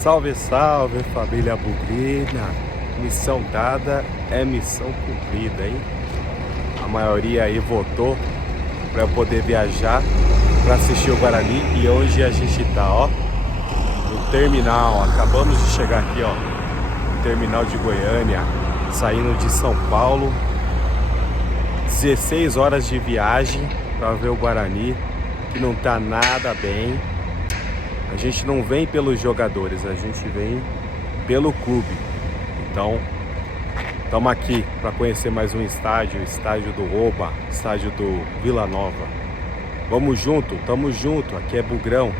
Salve, salve, família bugrina. Missão dada é missão cumprida, hein? A maioria aí votou para eu poder viajar para assistir o Guarani e hoje a gente tá, ó, no terminal. Acabamos de chegar aqui, ó, no terminal de Goiânia, saindo de São Paulo. 16 horas de viagem para ver o Guarani, que não tá nada bem. A gente não vem pelos jogadores, a gente vem pelo clube. Então, estamos aqui para conhecer mais um estádio, o estádio do Oba, estádio do Vila Nova. Vamos junto, tamo junto, aqui é Bugrão.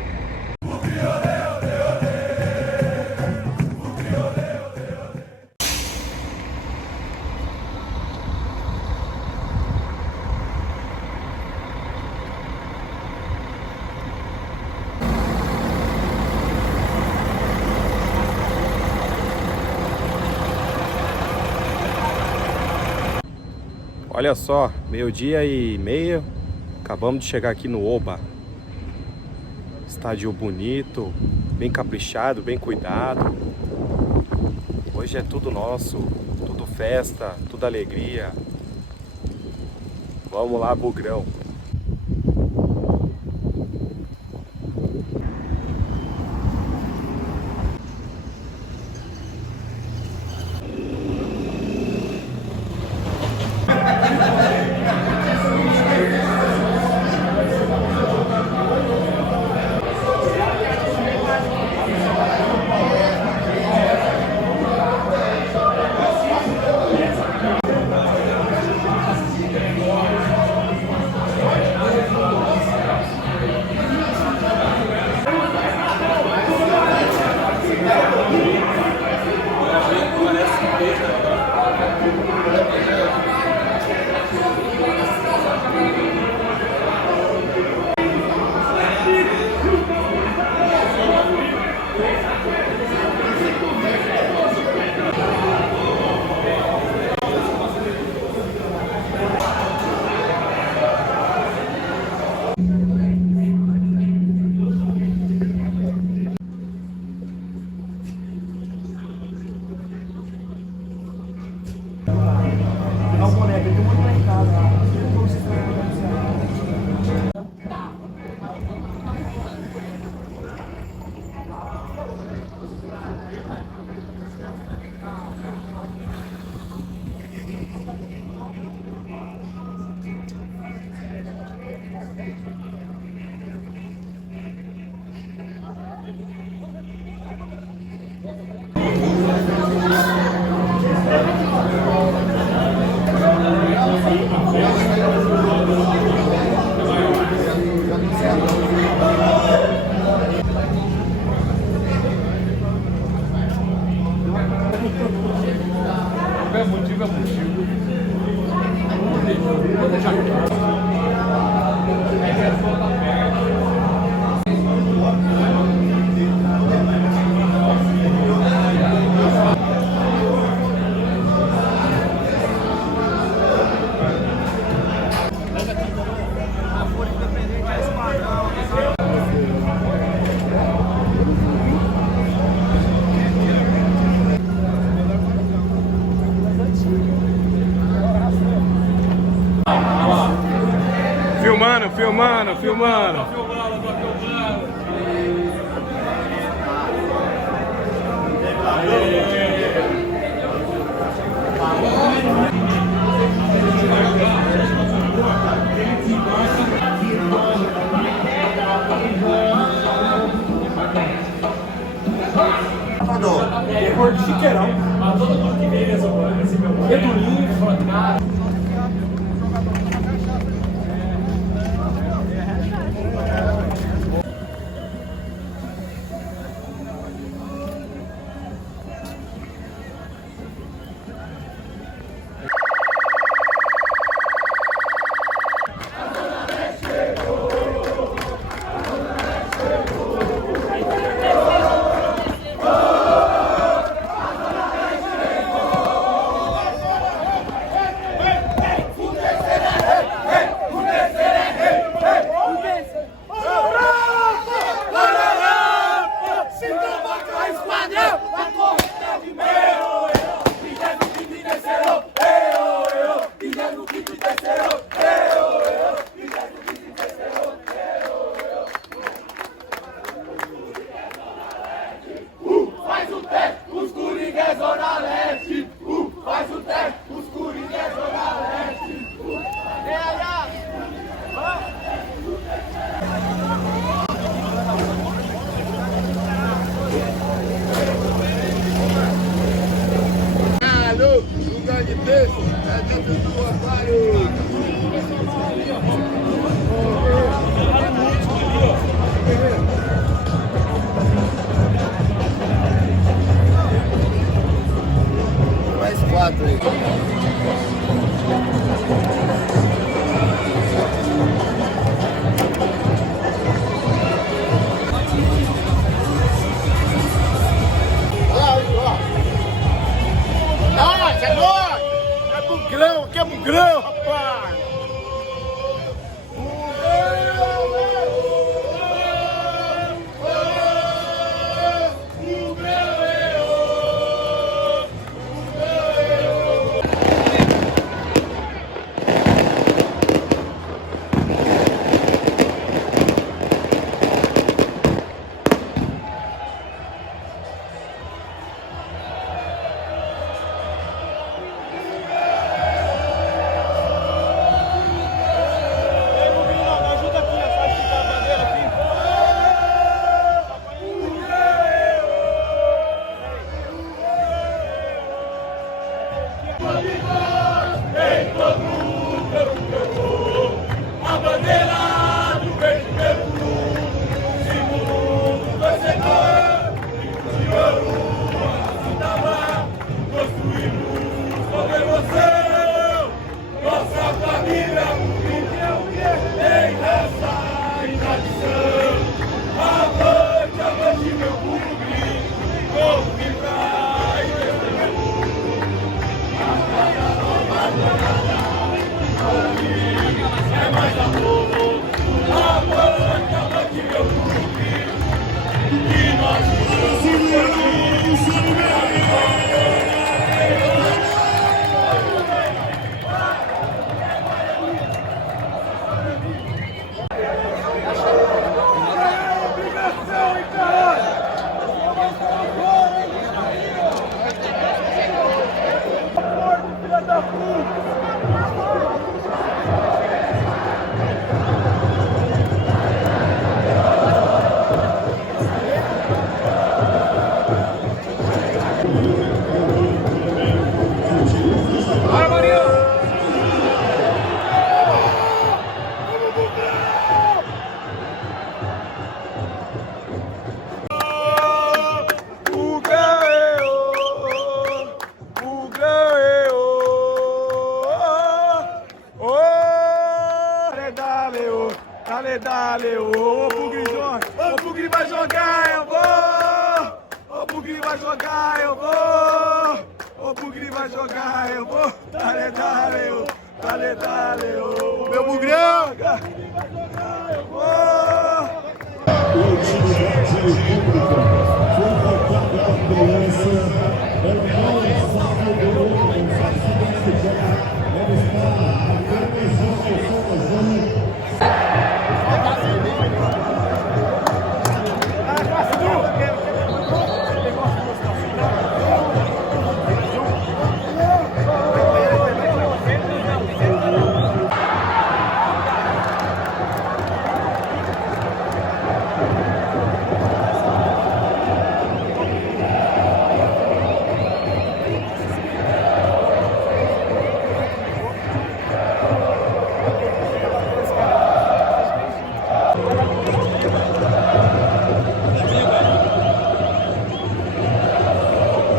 Olha só, 12h30, acabamos de chegar aqui no Oba. Estádio bonito, bem caprichado, bem cuidado. Hoje é tudo nosso, tudo festa, tudo alegria. Vamos lá, Bugrão. Filmando. Cor de chiqueirão. Todo mundo que vem nesse meu Pedulinho, É bugrão, rapaz! Dale, ô Bugre vai jogar, eu vou! Ô Bugre vai jogar, eu vou! Ô Bugre vai jogar, eu vou! Dale, ô! Dale, ô! Meu Bugrão! Eu vou! Utilidade pública foi voltada para a criança, ela não sabe do mundo, não sabe se identificar, ela está apenas uma pessoa.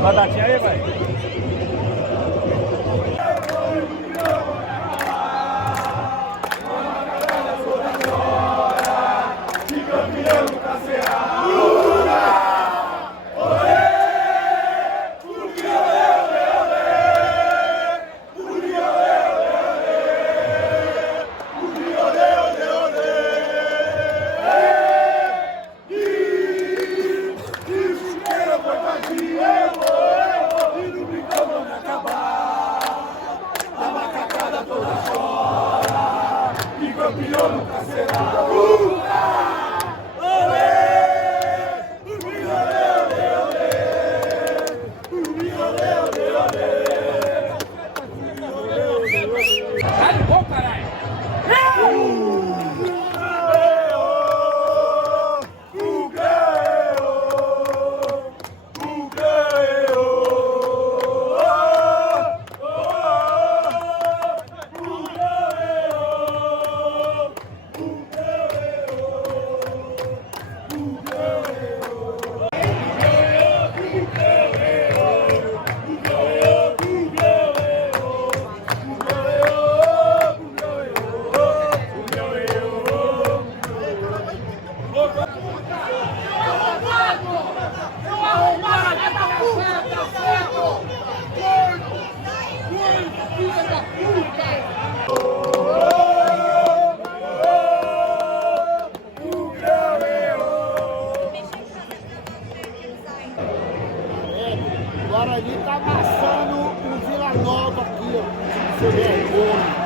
Batatinha aí, vai. Eu vou Guarani tá amassando o Vila Nova aqui, ó. Sem vergonha.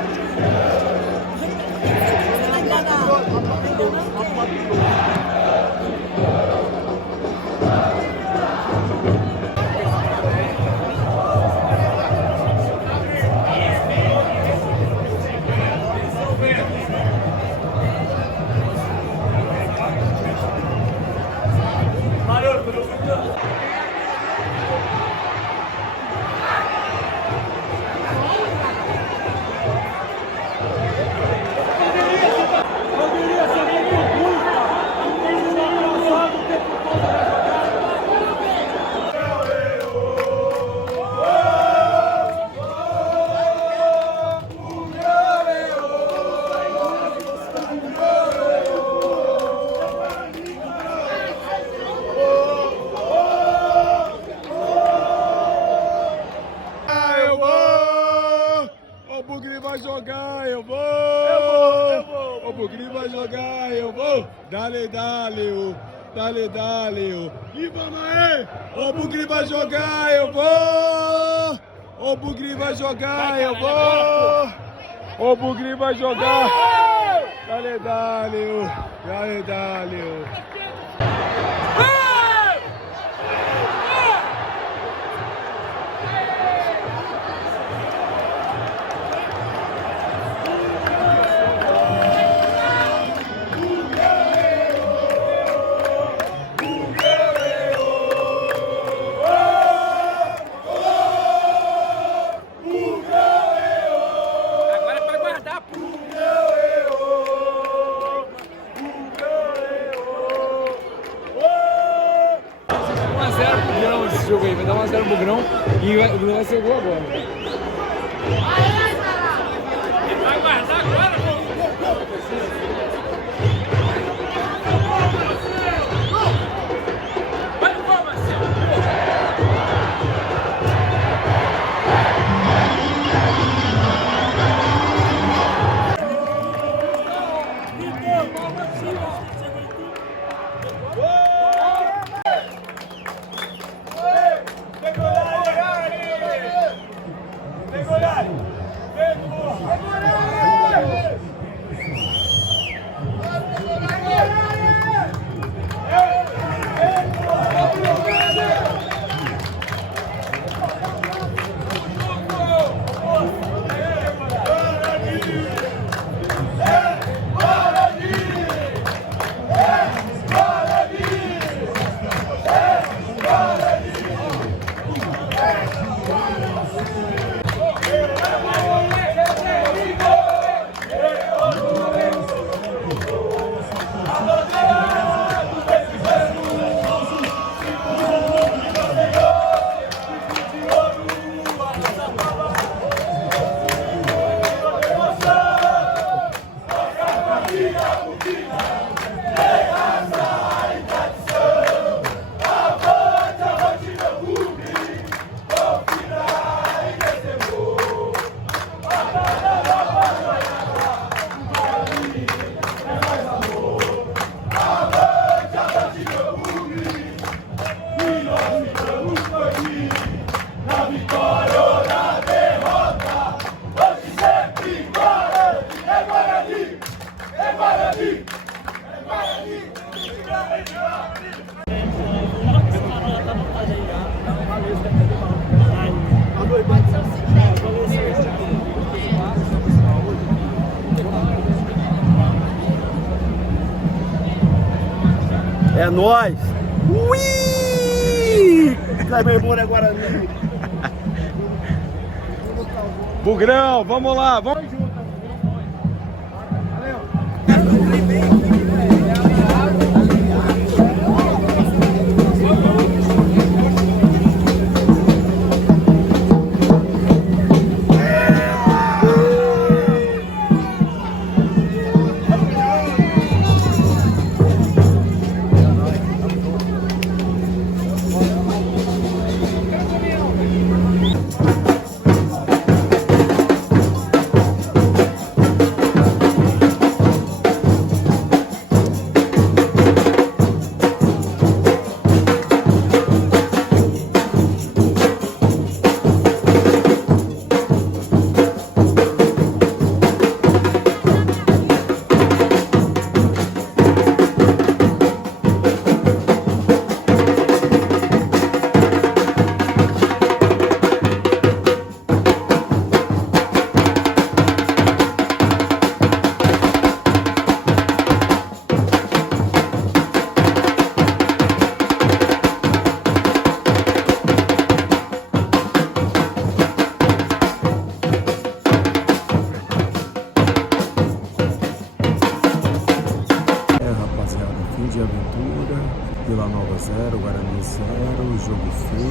O Bugre vai jogar, eu vou! O Bugre vai jogar, eu vou! Dale, dale, dale, dale, e vamos aí! O Bugre vai jogar, eu vou! O Bugre vai jogar, eu vou! O Bugre vai jogar! Dale, dale, dale, dale! Esse jogo aí, vai dar 1 a 0 pro Grão e não vai ser gol agora. Vai guardar agora, vai no gol, Marcelo! É nóis! Ui! Cai meu irmão agora. Bugrão, vamos lá, vamos junto.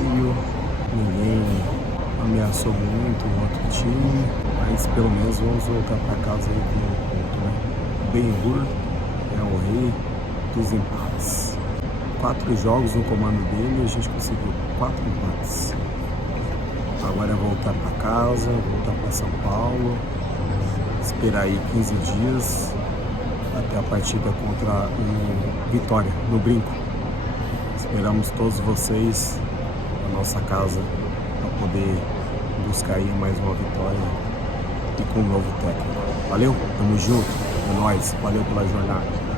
meio, ninguém ameaçou muito o outro time, mas pelo menos vamos voltar para casa aí com um ponto, né? Ben-Hur é o rei dos empates. 4 jogos no comando dele e a gente conseguiu 4 empates. Agora é voltar para casa, voltar para São Paulo, esperar aí 15 dias até a partida contra o Vitória, no Brinco. Esperamos todos vocês na nossa casa para poder buscar aí mais uma vitória e com um novo técnico. Valeu, tamo junto, é nóis, valeu pela jornada.